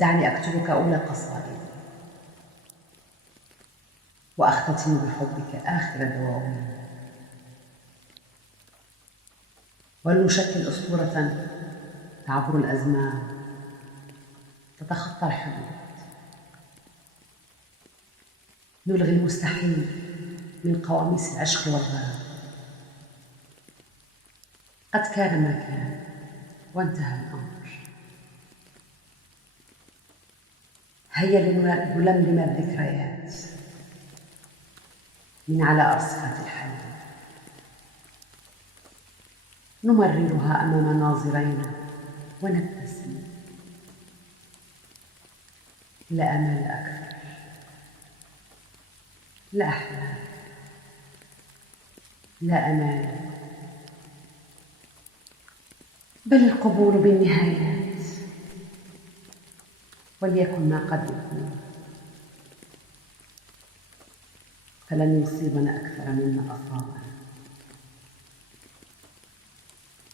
دعني أكتبك أولى قصائدي، وأختتم بحبك آخر دواوين، ولنشكل أسطورة تعبر الأزمان، تتخطى الحدود، نلغي المستحيل من قواميس العشق والغرام. قد كان ما كان وانتهى الأمر، هيا لنلملم الذكريات من على أرصفة الحياة، نمررها أمام ناظرينا ونبتسم. لا أمال أكثر، لا أحلام، لا أمان، بل القبول بالنهايات، وليكن ما قد يكون، فلن يصيبنا أكثر مما أصابنا.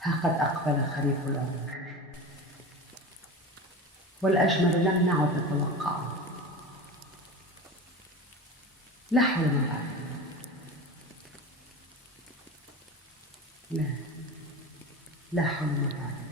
ها قد أقبل خريف العمر، والأجمل لم نعد نتوقعه. لا حلم بعد، لا حلم بعد.